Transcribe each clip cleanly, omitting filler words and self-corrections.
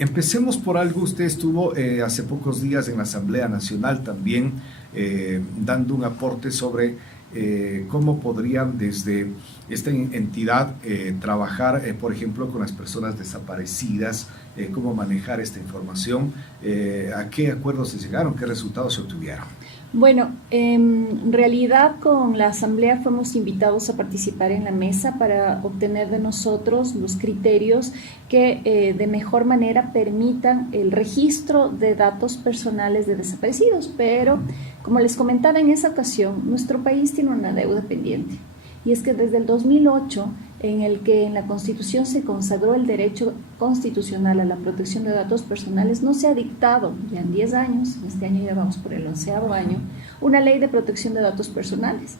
Empecemos por algo. Usted estuvo hace pocos días en la Asamblea Nacional también dando un aporte sobre cómo podrían desde esta entidad trabajar, por ejemplo, con las personas desaparecidas, cómo manejar esta información, a qué acuerdos se llegaron, qué resultados se obtuvieron. Bueno, en realidad con la Asamblea fuimos invitados a participar en la mesa para obtener de nosotros los criterios que de mejor manera permitan el registro de datos personales de desaparecidos, pero como les comentaba en esa ocasión, nuestro país tiene una deuda pendiente, y es que desde el 2008, en el que en la Constitución se consagró el derecho constitucional a la protección de datos personales, no se ha dictado, ya en 10 años, en este año ya vamos por el 11º año, una ley de protección de datos personales,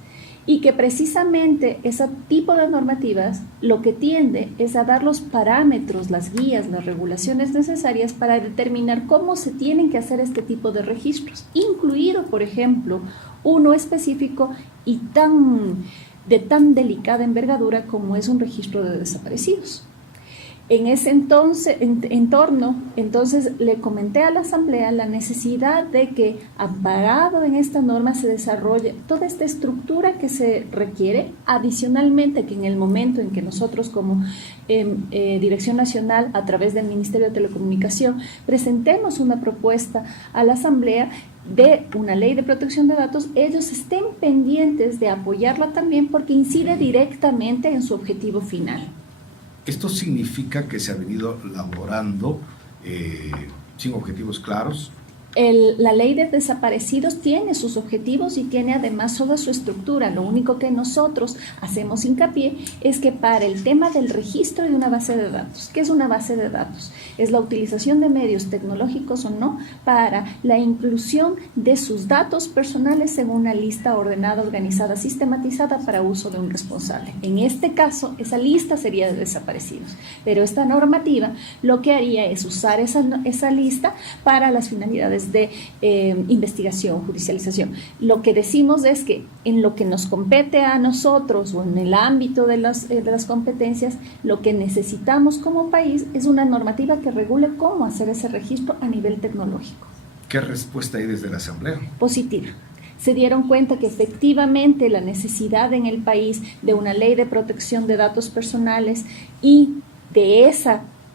y que precisamente ese tipo de normativas lo que tiende es a dar los parámetros, las guías, las regulaciones necesarias para determinar cómo se tienen que hacer este tipo de registros, incluido, por ejemplo, uno específico y de tan delicada envergadura como es un registro de desaparecidos. En ese entonces le comenté a la Asamblea la necesidad de que, amparado en esta norma, se desarrolle toda esta estructura que se requiere, adicionalmente que en el momento en que nosotros como Dirección Nacional, a través del Ministerio de Telecomunicación, presentemos una propuesta a la Asamblea de una ley de protección de datos, ellos estén pendientes de apoyarla también porque incide directamente en su objetivo final. ¿Esto significa que se ha venido laborando sin objetivos claros? La ley de desaparecidos tiene sus objetivos y tiene además toda su estructura. Lo único que nosotros hacemos hincapié es que para el tema del registro de una base de datos, ¿qué es una base de datos? Es la utilización de medios tecnológicos o no para la inclusión de sus datos personales en una lista ordenada, organizada, sistematizada para uso de un responsable. En este caso, esa lista sería de desaparecidos, pero esta normativa lo que haría es usar esa lista para las finalidades de investigación, judicialización. Lo que decimos es que en lo que nos compete a nosotros o en el ámbito de las competencias, lo que necesitamos como país es una normativa que regule cómo hacer ese registro a nivel tecnológico. ¿Qué respuesta hay desde la Asamblea? Positiva. Se dieron cuenta que efectivamente la necesidad en el país de una ley de protección de datos personales y de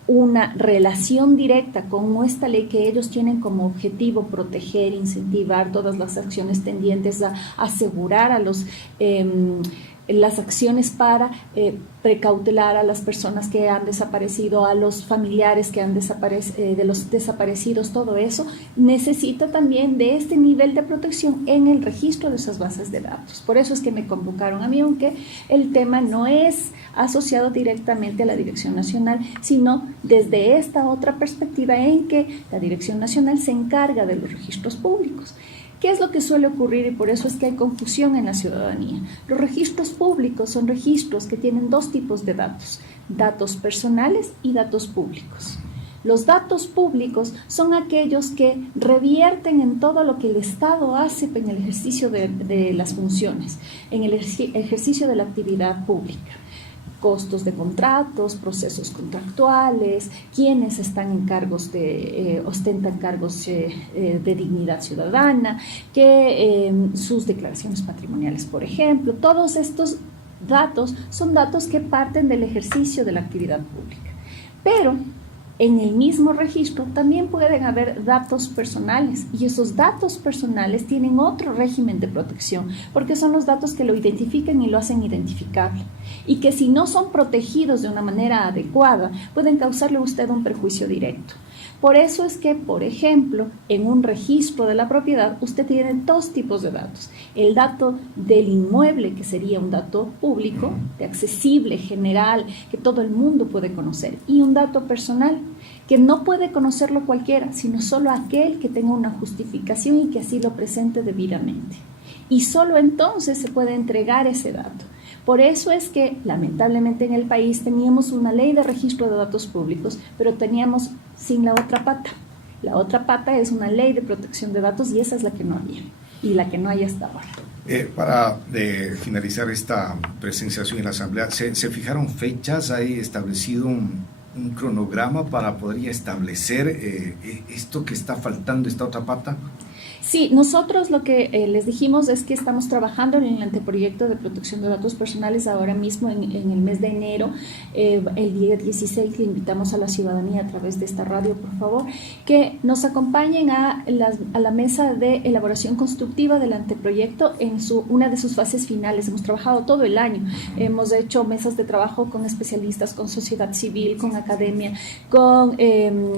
una relación directa con esta ley que ellos tienen como objetivo proteger, incentivar todas las acciones tendientes a asegurar a las acciones para precautelar a las personas que han desaparecido, a los familiares que han de los desaparecidos, todo eso necesita también de este nivel de protección en el registro de esas bases de datos. Por eso es que me convocaron a mí, aunque el tema no es asociado directamente a la Dirección Nacional, sino desde esta otra perspectiva en que la Dirección Nacional se encarga de los registros públicos. ¿Qué es lo que suele ocurrir? Y por eso es que hay confusión en la ciudadanía. Los registros públicos son registros que tienen dos tipos de datos: datos personales y datos públicos. Los datos públicos son aquellos que revierten en todo lo que el Estado hace en el ejercicio de las funciones, en el ejercicio de la actividad pública. Costos de contratos, procesos contractuales, quienes están en cargos ostentan cargos de dignidad ciudadana, sus declaraciones patrimoniales, por ejemplo. Todos estos datos son datos que parten del ejercicio de la actividad pública. Pero en el mismo registro también pueden haber datos personales, y esos datos personales tienen otro régimen de protección porque son los datos que lo identifican y lo hacen identificable, y que si no son protegidos de una manera adecuada pueden causarle a usted un perjuicio directo. Por eso es que, por ejemplo, en un registro de la propiedad usted tiene dos tipos de datos: el dato del inmueble, que sería un dato público, de accesible, general, que todo el mundo puede conocer, y un dato personal, que no puede conocerlo cualquiera, sino solo aquel que tenga una justificación y que así lo presente debidamente. Y solo entonces se puede entregar ese dato. Por eso es que, lamentablemente, en el país teníamos una ley de registro de datos públicos, pero teníamos sin la otra pata. La otra pata es una ley de protección de datos, y esa es la que no había, y la que no hay hasta ahora. Para finalizar esta presenciación en la Asamblea, ¿se fijaron fechas? ¿Hay establecido un cronograma para poder ya establecer esto que está faltando, esta otra pata? Sí, nosotros lo que les dijimos es que estamos trabajando en el anteproyecto de protección de datos personales ahora mismo en el mes de enero. El día 16 le invitamos a la ciudadanía a través de esta radio, por favor, que nos acompañen a la mesa de elaboración constructiva del anteproyecto en una de sus fases finales. Hemos trabajado todo el año, hemos hecho mesas de trabajo con especialistas, con sociedad civil, con academia, con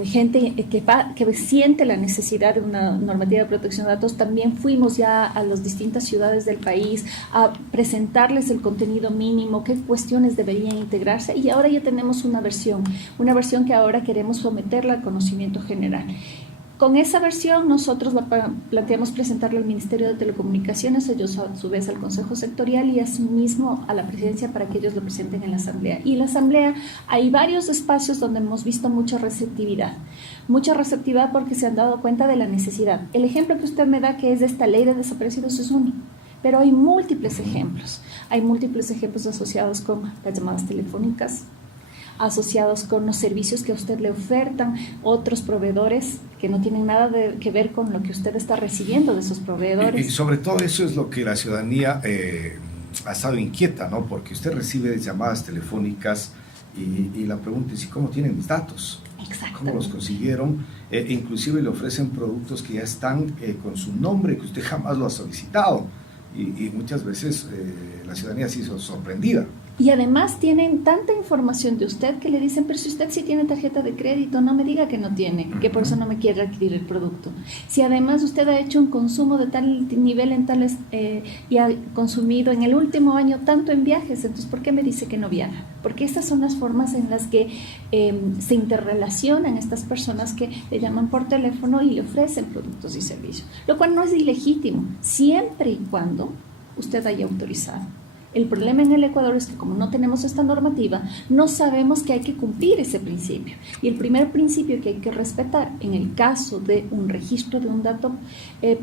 gente que siente la necesidad de una normativa de protección de datos. También fuimos ya a las distintas ciudades del país a presentarles el contenido mínimo, qué cuestiones deberían integrarse, y ahora ya tenemos una versión que ahora queremos someterla al conocimiento general. Con esa versión nosotros planteamos presentarle al Ministerio de Telecomunicaciones, ellos a su vez al Consejo Sectorial y asimismo a la Presidencia para que ellos lo presenten en la Asamblea. Y en la Asamblea hay varios espacios donde hemos visto mucha receptividad porque se han dado cuenta de la necesidad. El ejemplo que usted me da, que es de esta ley de desaparecidos, es uno, pero hay múltiples ejemplos. Hay múltiples ejemplos asociados con las llamadas telefónicas, asociados con los servicios que a usted le ofertan otros proveedores que no tienen nada que ver con lo que usted está recibiendo de esos proveedores. Y sobre todo eso es lo que la ciudadanía ha estado inquieta, ¿no? Porque usted recibe llamadas telefónicas y la pregunta es: ¿y cómo tienen mis datos? ¿Cómo los consiguieron? Inclusive le ofrecen productos que ya están con su nombre, que usted jamás lo ha solicitado. Y muchas veces la ciudadanía se hizo sorprendida. Y además tienen tanta información de usted que le dicen: pero si usted sí tiene tarjeta de crédito, no me diga que no tiene, que por eso no me quiere adquirir el producto. Si además usted ha hecho un consumo de tal nivel en tales y ha consumido en el último año tanto en viajes, entonces ¿por qué me dice que no viaja? Porque estas son las formas en las que se interrelacionan estas personas que le llaman por teléfono y le ofrecen productos y servicios, lo cual no es ilegítimo, siempre y cuando usted haya autorizado. El problema en el Ecuador es que como no tenemos esta normativa, no sabemos que hay que cumplir ese principio. Y el primer principio que hay que respetar en el caso de un registro de un dato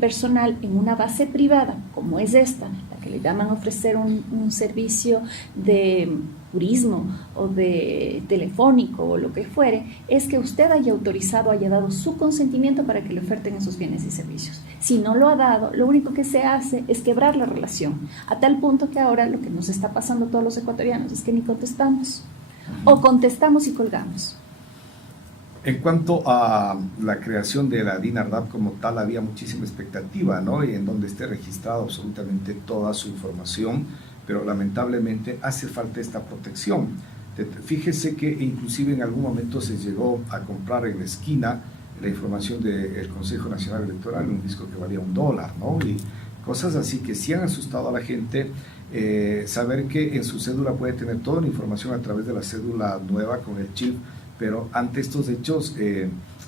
personal en una base privada, como es esta, la que le llaman ofrecer un servicio de turismo o de telefónico o lo que fuere, es que usted haya autorizado, haya dado su consentimiento para que le oferten esos bienes y servicios. Si no lo ha dado, lo único que se hace es quebrar la relación, a tal punto que ahora lo que nos está pasando a todos los ecuatorianos es que ni contestamos, o contestamos y colgamos. En cuanto a la creación de la DINARDAP como tal, había muchísima expectativa, ¿no? Y en donde esté registrado absolutamente toda su información, pero lamentablemente hace falta esta protección. Fíjese que inclusive en algún momento se llegó a comprar en la esquina la información del Consejo Nacional Electoral, un disco que valía $1, ¿no? Y cosas así que sí han asustado a la gente. Saber que en su cédula puede tener toda la información a través de la cédula nueva con el chip, pero ante estos hechos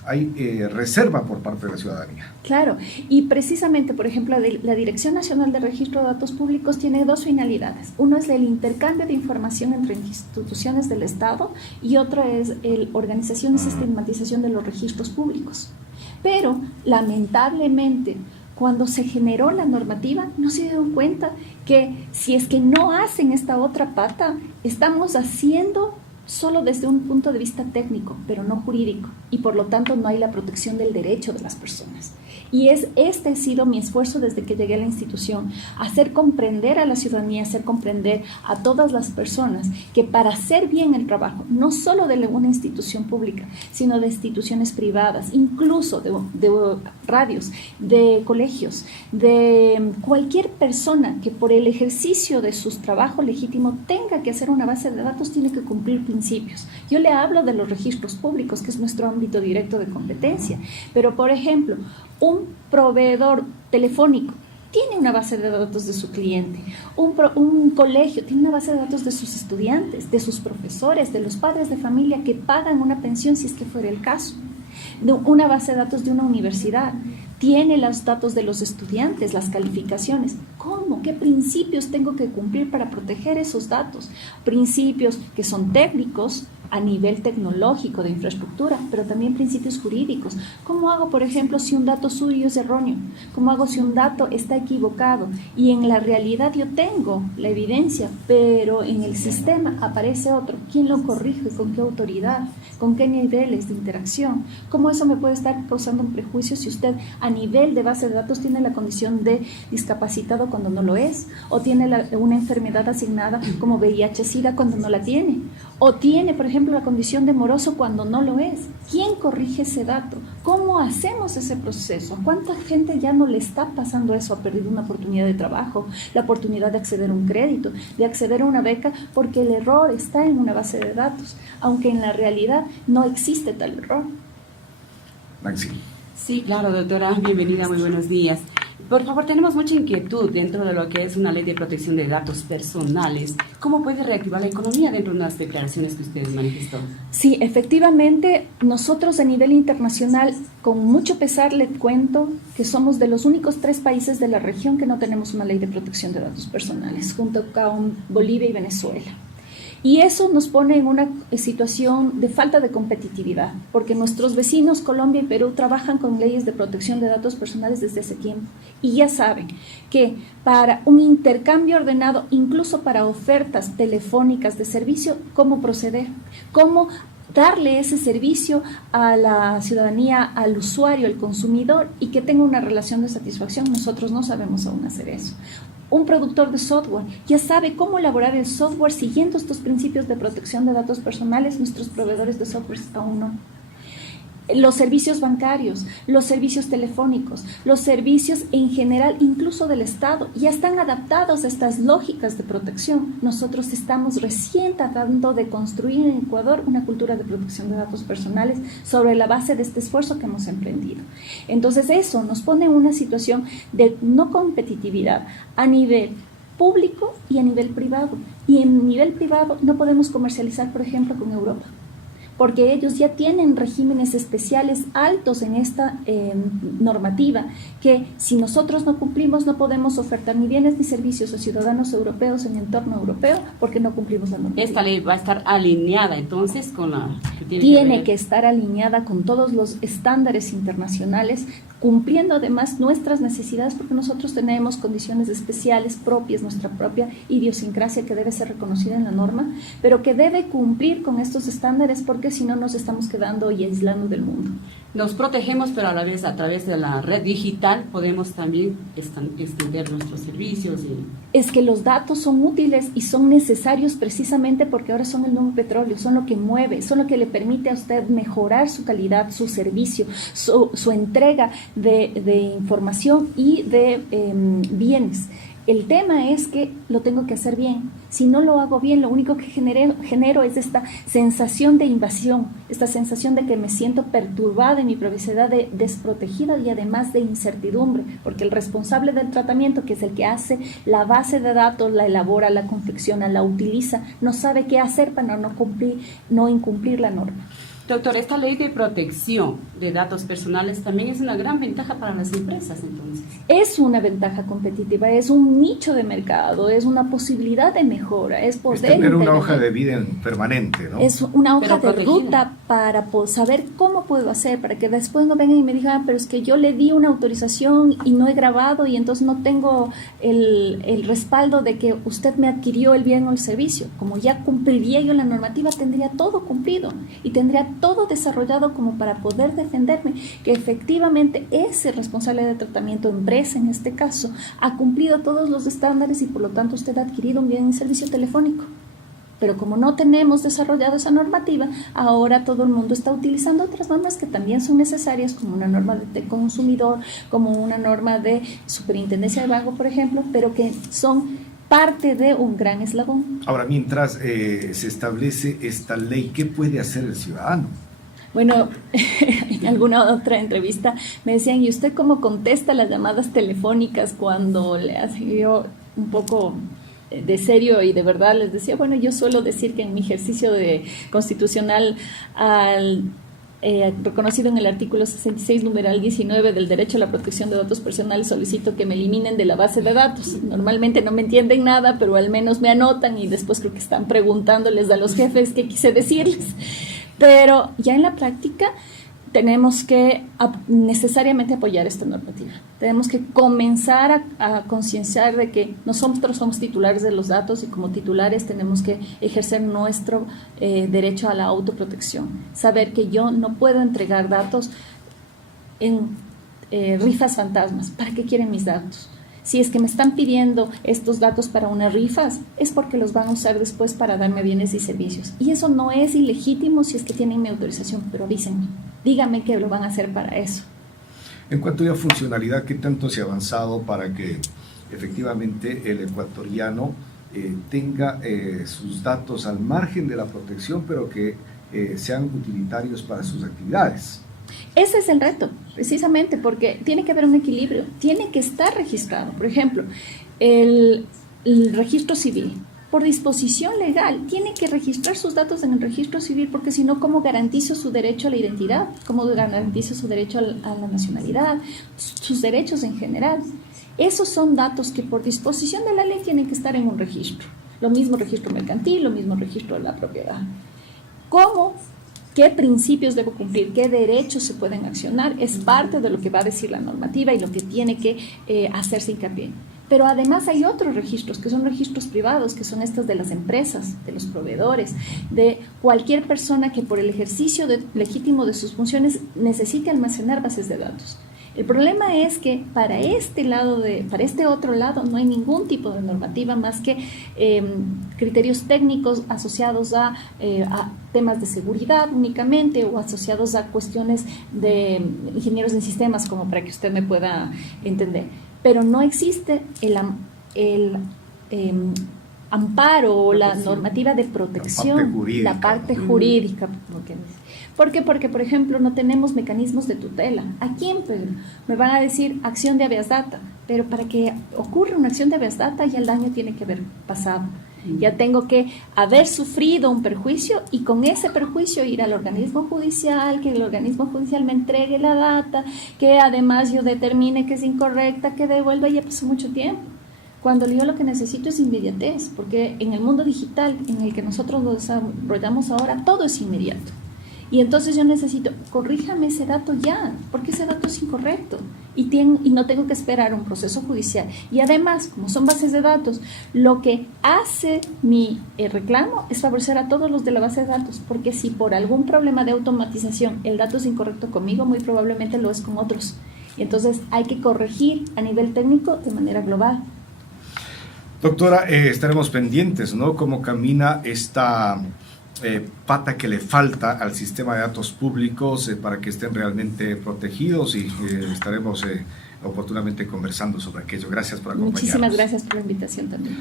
hay reserva por parte de la ciudadanía. Claro, y precisamente, por ejemplo, la Dirección Nacional de Registro de Datos Públicos tiene dos finalidades. Uno es el intercambio de información entre instituciones del Estado y otro es la organización y sistematización de los registros públicos. Pero, lamentablemente, cuando se generó la normativa, no se dieron cuenta que si es que no hacen esta otra pata, estamos haciendo solo desde un punto de vista técnico, pero no jurídico, y por lo tanto no hay la protección del derecho de las personas. Y este ha sido mi esfuerzo desde que llegué a la institución, hacer comprender a la ciudadanía, hacer comprender a todas las personas que para hacer bien el trabajo, no solo de una institución pública, sino de instituciones privadas, incluso de radios, de colegios, de cualquier persona que por el ejercicio de su trabajo legítimo tenga que hacer una base de datos, tiene que cumplir principios. Yo le hablo de los registros públicos, que es nuestro ámbito directo de competencia, pero por ejemplo, un proveedor telefónico tiene una base de datos de su cliente, un colegio tiene una base de datos de sus estudiantes, de sus profesores, de los padres de familia que pagan una pensión si es que fuera el caso, de una base de datos de una universidad. tiene los datos de los estudiantes, las calificaciones. ¿Cómo? ¿Qué principios tengo que cumplir para proteger esos datos? Principios que son técnicos a nivel tecnológico de infraestructura, pero también principios jurídicos. ¿Cómo hago, por ejemplo, si un dato suyo es erróneo? ¿Cómo hago si un dato está equivocado? Y en la realidad yo tengo la evidencia, pero en el sistema aparece otro. ¿Quién lo corrige? ¿Con qué autoridad? ¿Con qué niveles de interacción? ¿Cómo eso me puede estar causando un prejuicio si usted a nivel de base de datos tiene la condición de discapacitado cuando no lo es? ¿O tiene una enfermedad asignada como VIH-Sida cuando no la tiene? ¿O tiene, por ejemplo, la condición de moroso cuando no lo es? ¿Quién corrige ese dato? ¿Cómo hacemos ese proceso? ¿A cuánta gente ya no le está pasando eso? Ha perdido una oportunidad de trabajo, la oportunidad de acceder a un crédito, de acceder a una beca, porque el error está en una base de datos, aunque en la realidad no existe tal error. Maxi. Sí, claro, doctora, bienvenida, muy buenos días. Por favor, tenemos mucha inquietud dentro de lo que es una ley de protección de datos personales. ¿Cómo puede reactivar la economía dentro de unas declaraciones que usted manifestó? Sí, efectivamente, nosotros a nivel internacional, con mucho pesar le cuento que somos de los únicos 3 países de la región que no tenemos una ley de protección de datos personales, junto con Bolivia y Venezuela. Y eso nos pone en una situación de falta de competitividad, porque nuestros vecinos Colombia y Perú trabajan con leyes de protección de datos personales desde hace tiempo. Y ya saben que para un intercambio ordenado, incluso para ofertas telefónicas de servicio, ¿cómo proceder? ¿Cómo darle ese servicio a la ciudadanía, al usuario, al consumidor, y que tenga una relación de satisfacción? Nosotros no sabemos aún hacer eso. Un productor de software ya sabe cómo elaborar el software siguiendo estos principios de protección de datos personales. Nuestros proveedores de software aún no. Los servicios bancarios, los servicios telefónicos, los servicios en general, incluso del Estado, ya están adaptados a estas lógicas de protección. Nosotros estamos recién tratando de construir en Ecuador una cultura de protección de datos personales sobre la base de este esfuerzo que hemos emprendido. Entonces eso nos pone en una situación de no competitividad a nivel público y a nivel privado. Y en nivel privado no podemos comercializar, por ejemplo, con Europa, porque ellos ya tienen regímenes especiales altos en esta normativa, que si nosotros no cumplimos no podemos ofertar ni bienes ni servicios a ciudadanos europeos en entorno europeo, porque no cumplimos la normativa. Esta ley va a estar alineada entonces con la... Tiene que estar alineada con todos los estándares internacionales, cumpliendo además nuestras necesidades, porque nosotros tenemos condiciones especiales propias, nuestra propia idiosincrasia que debe ser reconocida en la norma, pero que debe cumplir con estos estándares, porque si no nos estamos quedando y aislando del mundo. Nos protegemos, pero a la vez a través de la red digital podemos también extender nuestros servicios. Es que los datos son útiles y son necesarios precisamente porque ahora son el nuevo petróleo, son lo que mueve, son lo que le permite a usted mejorar su calidad, su servicio, su entrega de información y de bienes. El tema es que lo tengo que hacer bien. Si no lo hago bien, lo único que genero es esta sensación de invasión, esta sensación de que me siento perturbada en mi privacidad, desprotegida y además de incertidumbre, porque el responsable del tratamiento, que es el que hace la base de datos, la elabora, la confecciona, la utiliza, no sabe qué hacer para no incumplir la norma. Doctor, esta ley de protección de datos personales también es una gran ventaja para las empresas, entonces. Es una ventaja competitiva, es un nicho de mercado, es una posibilidad de mejora, es poder... Es tener una hoja de vida permanente, ¿no? Es una hoja de protegida. ruta para saber cómo puedo hacer, para que después no vengan y me digan, pero es que yo le di una autorización y no he grabado y entonces no tengo el respaldo de que usted me adquirió el bien o el servicio. Como ya cumpliría yo la normativa, tendría todo cumplido y tendría todo desarrollado como para poder defenderme, que efectivamente ese responsable de tratamiento, empresa en este caso, ha cumplido todos los estándares y por lo tanto usted ha adquirido un bien y servicio telefónico. Pero como no tenemos desarrollado esa normativa, ahora todo el mundo está utilizando otras normas que también son necesarias, como una norma de consumidor, como una norma de superintendencia de banco, por ejemplo, pero que son parte de un gran eslabón. Ahora, mientras se establece esta ley, ¿qué puede hacer el ciudadano? Bueno, en alguna otra entrevista me decían, ¿y usted cómo contesta las llamadas telefónicas cuando le hace? Yo un poco de serio y de verdad les decía, bueno, yo suelo decir que en mi ejercicio constitucional al reconocido en el artículo 66, numeral 19 del derecho a la protección de datos personales, solicito que me eliminen de la base de datos. Normalmente no me entienden nada, pero al menos me anotan y después creo que están preguntándoles a los jefes qué quise decirles. Pero ya en la práctica tenemos que necesariamente apoyar esta normativa. Tenemos que comenzar a concienciar de que nosotros somos titulares de los datos y como titulares tenemos que ejercer nuestro derecho a la autoprotección. Saber que yo no puedo entregar datos en rifas fantasmas. ¿Para qué quieren mis datos? Si es que me están pidiendo estos datos para unas rifas, es porque los van a usar después para darme bienes y servicios. Y eso no es ilegítimo si es que tienen mi autorización, pero avísenme. Díganme que lo van a hacer para eso. En cuanto a funcionalidad, ¿qué tanto se ha avanzado para que efectivamente el ecuatoriano tenga sus datos al margen de la protección, pero que sean utilitarios para sus actividades? Ese es el reto, precisamente, porque tiene que haber un equilibrio, tiene que estar registrado. Por ejemplo, el registro civil. Por disposición legal, tiene que registrar sus datos en el registro civil, porque si no, ¿cómo garantizo su derecho a la identidad? ¿Cómo garantizo su derecho a la nacionalidad? Sus derechos en general. Esos son datos que por disposición de la ley tienen que estar en un registro. Lo mismo registro mercantil, lo mismo registro de la propiedad. ¿Cómo? ¿Qué principios debo cumplir? ¿Qué derechos se pueden accionar? Es parte de lo que va a decir la normativa y lo que tiene que hacerse hincapié. Pero además hay otros registros, que son registros privados, que son estos de las empresas, de los proveedores, de cualquier persona que por el ejercicio legítimo de sus funciones necesite almacenar bases de datos. El problema es que para este otro lado no hay ningún tipo de normativa más que criterios técnicos asociados a temas de seguridad únicamente o asociados a cuestiones de ingenieros en sistemas, como para que usted me pueda entender. Pero no existe el amparo o la normativa de protección, la parte jurídica. ¿Por qué? Porque, por ejemplo, no tenemos mecanismos de tutela. Aquí en Perú me van a decir acción de habeas data, pero para que ocurra una acción de habeas data ya el daño tiene que haber pasado. Ya tengo que haber sufrido un perjuicio y con ese perjuicio ir al organismo judicial, que el organismo judicial me entregue la data, que además yo determine que es incorrecta, que devuelva, ya pasó mucho tiempo. Cuando yo lo que necesito es inmediatez, porque en el mundo digital en el que nosotros lo desarrollamos ahora, todo es inmediato. Y entonces yo necesito, corríjame ese dato ya, porque ese dato es incorrecto y no tengo que esperar un proceso judicial. Y además, como son bases de datos, lo que hace mi reclamo es favorecer a todos los de la base de datos, porque si por algún problema de automatización el dato es incorrecto conmigo, muy probablemente lo es con otros. Y entonces hay que corregir a nivel técnico de manera global. Doctora, estaremos pendientes, ¿no? Cómo camina esta pata que le falta al sistema de datos públicos para que estén realmente protegidos y estaremos oportunamente conversando sobre aquello. Gracias por acompañarnos. Muchísimas gracias por la invitación también.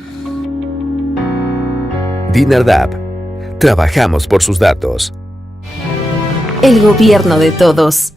DINARDAP. Trabajamos por sus datos. El gobierno de todos.